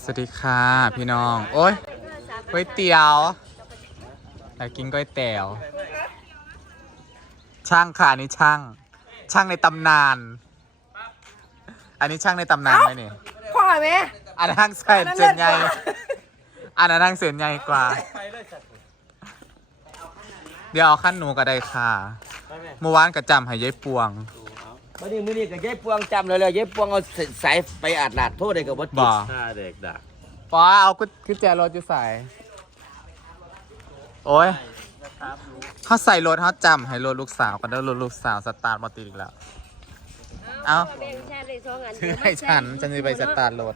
สวัสดีค่ะ พี่น้องโอ้ยก๋วยเตี๋ยวอยากกินก๋วยเตี๋ยวช่างค่ะนี่ช่างช่างในตำนาน อันนี้ช่างในตำนานไหมนี่ขวายไหมอันนั้งใส่เสื้อใหญ่อันนั้นใส่เสืใหญ่กว่า เดี๋ยวเอาขั้นหนูก็ได้ค่ะเมื่อวานก็จำให้ยายปวงวันนี้มือนี้กับเย็บปวงจำเลยเลยเย็บปวงเอาสายไปอัดหลาดโทษเด็กับวัดบ่าเด็กดักฟ้าเอาขึ้นแจรถจะใส่โอ้ย เขาใส่รถเขาจำให้รถลูกสาวกันแล้วรถลูกสาวสตาร์ทมาติดอีกแล้ว เอาเบ้งแช่องอัฉันจะไปสตาร์ทรถ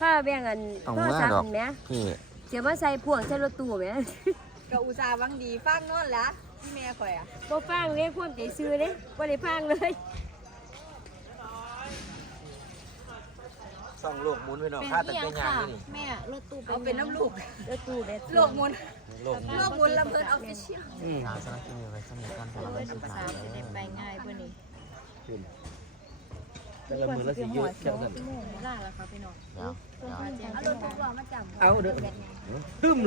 ข้าเบี้ยงอันข้าจำไหมเดี๋ยวมาใส่พวงใส่รถตู้ไหม กับอุตสาหวังดีฟังนอนละที่แม่คอยอะก็ฟังเลยควมใจซื้อเลยบ่ได้ฟังเลยส้องลูกมุนไปหน่อยค่าตัเป็นงานนี่แม่รถตู้เป็นน้ำลูกรถตู้เด็ดโกมุนลูกมุนลำเพินเอาไปเชี่ยวอืมสาระับสมีไว้สมัครกันเพื่อเป็นภาษาจะได้ไปง่ายพวกนี้ละมือละสี่ยัดแค่เงนเอาเอาเอาเอาเอาเอาเอาเอานอาเอาเอาเอาเาเอาเอาเอาเอาเาเอาเอาเอาเอาเอาเอาเอาเอาเอาเาเอาเอาเอาเอาเาเอาเอาเอาเอาเาเอาเอาเอาเอาเาเอาเอาเอาเอาเาเอาเอาเอาเอาเาเอาเอาเอาเอาเา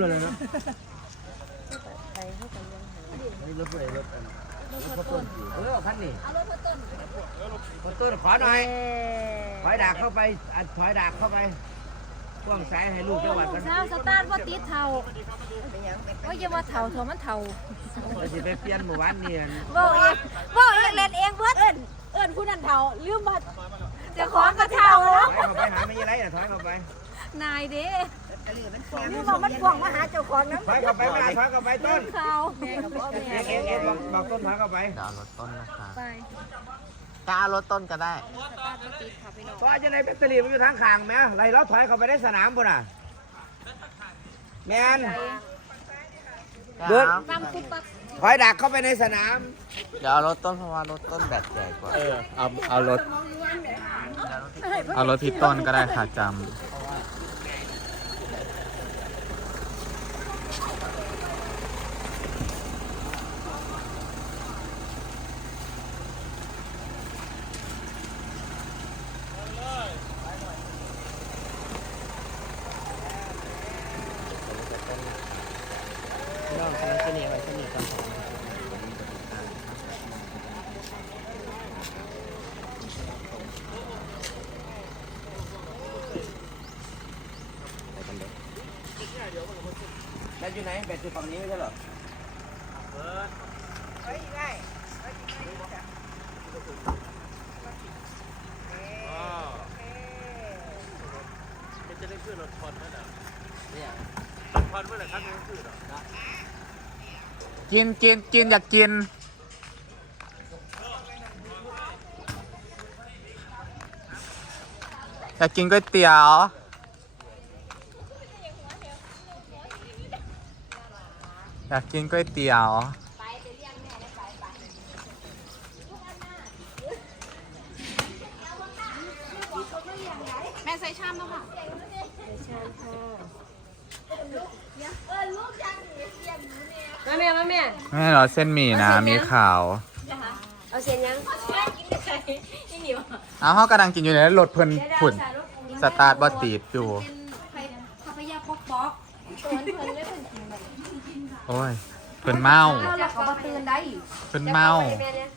เอาเตอ้รถไฟรถไฟรถต้นเออพันนี่รถต้นรถต้นขอหน่อยถอยดาบเข้า้ปถอยดาบเข้าไปกว้างสายให้ลูกจังหวัดกันเ้าสต้ร์ทว่าติดเท่าเพราตยังว่าเท่าเท่าตันเท่าเราจะไปเปลต่ยนหมูตบ้านเนีตยบอกเองบอกเองเล่นเองเพื่อนเอิญเอิญคุณนันเท่าลืมบัตรจะขอกระเท่าตล้วไปห้ไม่ยังไงอ่ะถอยเข้าตปนายเด้นี่บอกมันกว่างมาหาเจ้าของน้ำไปกับไปไปกับไปต้นเขาเอ็งเอ็บอกต้นพักับไปดาวต้นนะครไปดาวรต้นก็ได้ตอนจะในเบสตรีมันอยู่ทางข้างไหมไรล้อถอยเข้าไปในสนามบุน่ะแมนเดินถอยดักเข้าไปในสนามเดี๋ยวรถต้นเพราะว่ารถต้นแบบใหญ่กว่า เออเอารถเอารถพี่ต้นก็ได้ค่ะจำ chỗ này bẹt được bằng nhí thế rồi กิน กิน กิน อยากกิน อยากกินก๋วยเตี๋ยวอยากกินก๋วยเตี๋ยว แม่ใสเราเส้นหมี่นะ มีขาว เอาเส้นยังเอาห้ากำลังกินอยู่เลยลดเพลินผุนสตาร์ทบอตีบอยู่พยายามปออกโอ้ยเป็นเมาเขา่นเป็นเมา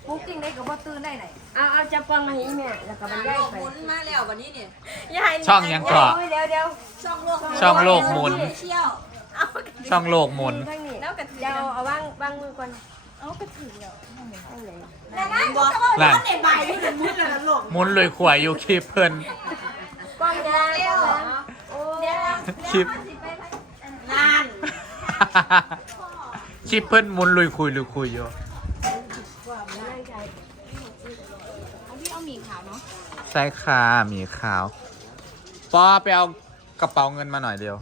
ปุ๊กจริงได้กับบัตรตื่นได้ไหน เอาเอาจับปองมาให้แม่แล้วก็มันย้ายไปมาแล้ววันนี้เนี่ยช่องยังเกาะเดี๋ยวเดี๋ยวช่องโลกช่องโลกหมุน ช่องโลกหมุนแล้วกรเดี๋ยวเอาวางวางมือก่อน เอากระถือเดี๋ยวนัหลังหมุนเลยขวายอยู่คีิเพิ่อนป้องงานคลิปนานชิเพิ่นมุนลุยคุยลุยคุยอยู่ใช่ค่ะมีขาวป้อไปเอากระเป๋าเงินมาหน่อยเดียว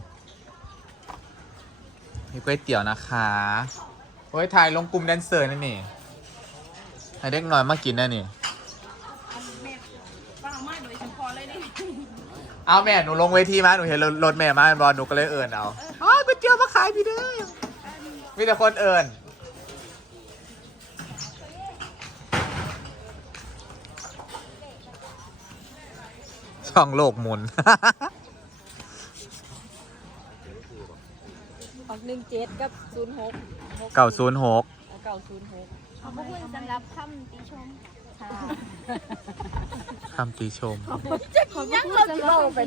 มีก๋วยเตี๋ยวนะคะเฮ้ยถ่ายลงกลุ่มแดนเซอร์นี่นี่ ให้เด็กหน่อยมากินนะนี่ เอาแม่หนูลงเวทีมาหนูเห็นรถแม่มาบอลหนูก็เลยเอิญเอาเอ้ก๋วยเตี๋ยวมาขายพี่เด้อมีแต่คนเอิญช่องโลกมุนออกหนึ่งเจ็ดกับศูนย์หกเก่าศูนย์หกเก่าศูนย์หกขอบคุณสำหรับคำติชมคำติชมขอบคุณสงเรับคำติ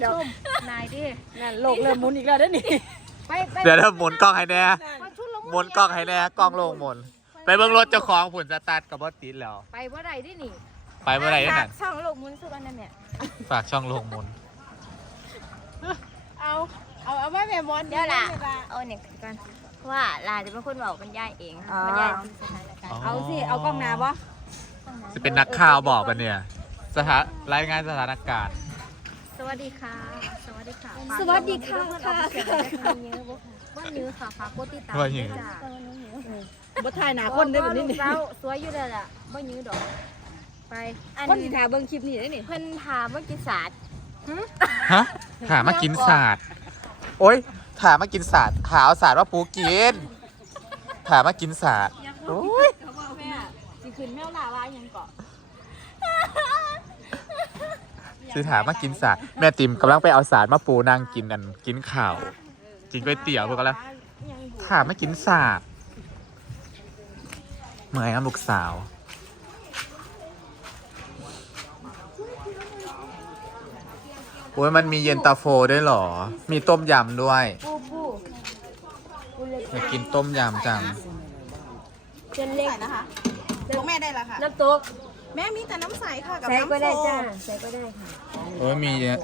ชมนายดิ นั่นโลกเริ่มมุนอีกแล้วด้นี่เดี๋ยวถ้าหมุนกล้องให้แน่หมุนกล้องให้แน่กล้องลงหมุนไปเบิ้งรถเจ้าของผุนสตาร์ทกับบอสติดแล้วไปเมื่อไรที่นี่ไปเมื่อไรที่นฝากช่องลงหมุนสุดอันนั้นเนี่ยฝากช่องลงหมุนเอาเอาเอาไม่แม่มอนเดี๋ยวล่ะเอาเนี่ยกันว่าลาจะเป็นคนบอกเป็นย่าเองคเป็นย่าเอเอาสิเอากล้องน้ำวะจะเป็นนักข่าวบอกปะเนี่ยสถานรายงานสถานการณ์วัสดีค่ะ สวัสดีค่ะ สวัสดีค่ะค่ะว่าเนื้อค่ะคาะกติดตามจ้าบทายหนาคนได้แบบนี้นี่สวยอยู่เลยล่ะว่าเนื้อดอก ไป อันนี้ถามเบิ้งคลิปนี้ได้นี่เพิ่นถามว่ากินสาดตรฮะถามว่ากินสาดโอ้ยถามว่ากินสาดถาวศาสตรว่าปูกิน ถามว่ากินสาดตร์โอ้ยจีขึ้นแมวลาวาอย่างเกาะซื้อถามากินสารแม่ติ๋มกำลังไปเอาสารมาปูนางกินนันกินข่าว กินก๋วยเตี๋ยวพวกกันแล้ว ถามไม่กินสาบเมื่อยลูกสาว โอ้ยมันมีเย็นตาโฟด้วยหรอ มีต้มยำด้วยอยากกินต้มยำจังเจนเล็กนะคะแล้วแม่ได้ละค่ะน้ำตกแม่มีแต่น้ำใสค่ะกับน้ำโฟก็ได้จ้าใสก็ได้ค่ะโอ้ยมีเยอะ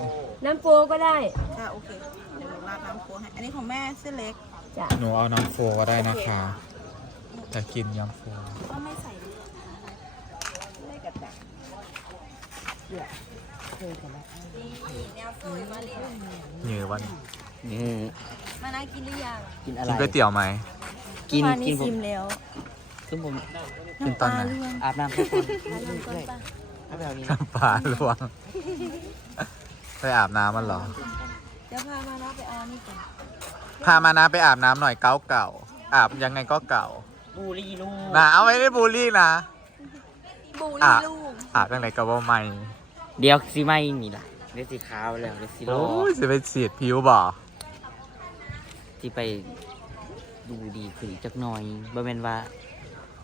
น้ำโฟก็ได้ค่ะโอเคเดี๋ยวราดน้ำโฟให้อันนี้ของแม่เส้นเล็ก หนูเอาน้ำโฟก็ได้นะคะแต่กินน้ำโฟก็เนะคอดกรเหนือ่มานากินหรือยังกินอะไรกินก๋วยเตี๋ยวไหมกินกินผมแล้วซึ่งผมเป็นตอนไหนอาบน้ำทุกคนปลาลวงไปอาบน้ำมันเหรอ จะพามาน้าไปอาบนี่ก่อน พามาน้าไปอาบน้ำหน่อยเก่าเก่าอาบยังไงก็เก่าบูรี่ลูกนะเอาไว้ได้บูรี่นะบูรี่ลูกอาบยังไงก็บอไม่เดี๋ยวสิไม่มีละเดี๋ยวสีขาวแล้วเดี๋ยวสีโลโอ้จะไปเสียดผิวบ่ที่ไปดูดีขึ้นจักหน่อยบ่แม่นว่า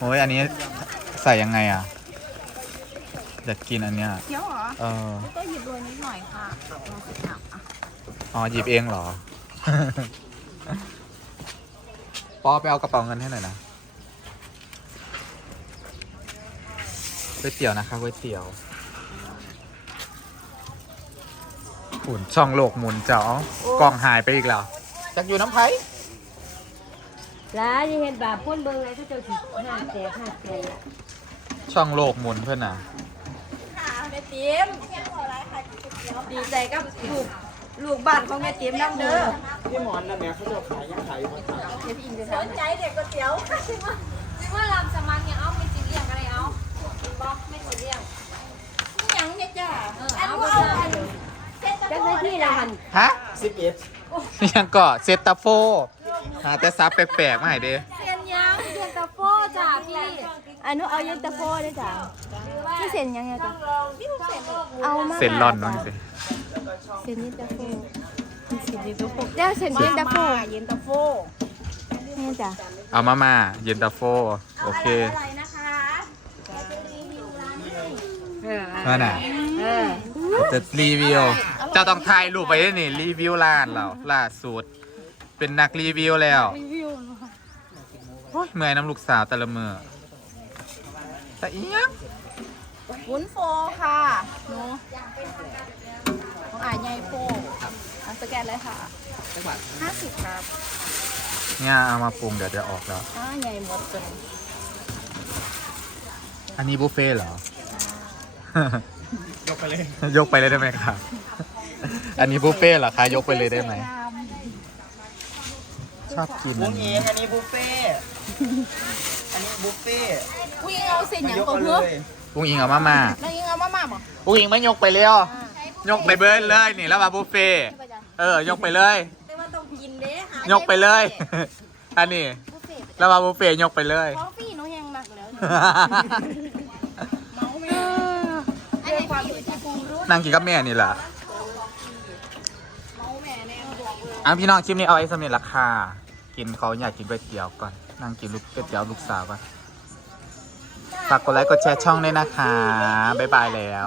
โอ้ยอันนี้ใส่ยังไงอ่ะจะกินอันเนี้ยเดียวเหรอเออก็หยิบเลยนิดหน่อยค่ะอ๋อ หยิบเองเหรอ ปอไปเอากระเป๋าเงินให้หน่อยนะก๋วยเตี๋ยวนะคะก๋วยเตี๋ยวอุ่นช่องโลกหมุนเจ้า กล่องหายไปอีกแล้วจากอยู่น้ำไผ่ล้วยังเห็นบาพ่นเบิ้เลยไรกเจะถึงห้าเสียห้าเสียช่องโลกหมุนเพื่อนอ่ะแม่เตี้ยมดีใจกับลูกลูกบ้านของแม่เตี้ยมนั่งเด้อพี่หมอนนะแม่เขาจะขายยังขายอยู่ก็ขายเดียนใจเด็กก๋วยเตี๋ยวจิ๋มว่าลำสมังเนี่ยเอาไม่จริงเรียงอะไรเอาบล็อกไม่จริงเรียงนี่ยังเนี่ยจ้าเอาเอาเซตตาโฟเซตตาโฟฮะซิปเอ็ดยังก่อเซตตาโฟหาแต่ซับแปลกๆมาให้เด้เซียนยังเย็นตาโฟจ้าพี่อันนู้เอาเย็นตาโฟได้จ้าพี่เซียนยังเนี่ยจ้าพี่ผู้เซียนเอามาเซียนร้อนน้อยสิเซียนยิ่งตาโฟเซี๋ยวเซียนยเ่งตาโฟเย็นเตาโฟนี่จ้าเอามามาเย็นเตาโฟโอเคนั่นน่ะจะรีวิวจะต้องถ่ายรูปไปนี่รีวิวร้านเราล่าสตดเป็นนักรีวิวแล้ว เหมือนน้ำลูกสาวแต่ละมือแต่อีกวุ้นโฟค่ะหนูของอายใหญ่โฟอสแกนเลยค่ะห้าสิบครับเนี่ยเอามาปรุงเดี๋ยวจะออกแล้วอาใหญ่หมดเลยอันนี้บุฟเฟ่เหรอ ยกไปเลย ยกไปเลยได้ไหมครับ อันนี้บุฟเฟ่เหรอคะยกไปเลยได้ไหมชอบกินอันนี้อันนี้บุฟเฟ่ อันนี้บุฟเฟ่กุ้งอิงเอาเศษอย่างก็เพื่อกุ้งอิงเอามามากุ้งอิงเอามามากหรอกุ้งอิงไม่ยกไปเลยอ่ะยกไปเบิ้ลเลยนี่แล้วมาบุฟเฟ่ เออยกไปเลยยกไปเลย อันนี้แล้วมาบุฟเฟ่ยกไปเลยนั่งกี่กับแม่นี่แหละอ่ะพี่น้องชิมนี่เอาไอ้สมเด็จราคากินเขาอยากกินก๋เตี๋ยวก่อน นั่งกินลูกเตี๋ยวลูกสาวก่อนฝากกดไลค์กดแชร์ช่องด้วยนะคะ บ๊ายบายแล้ว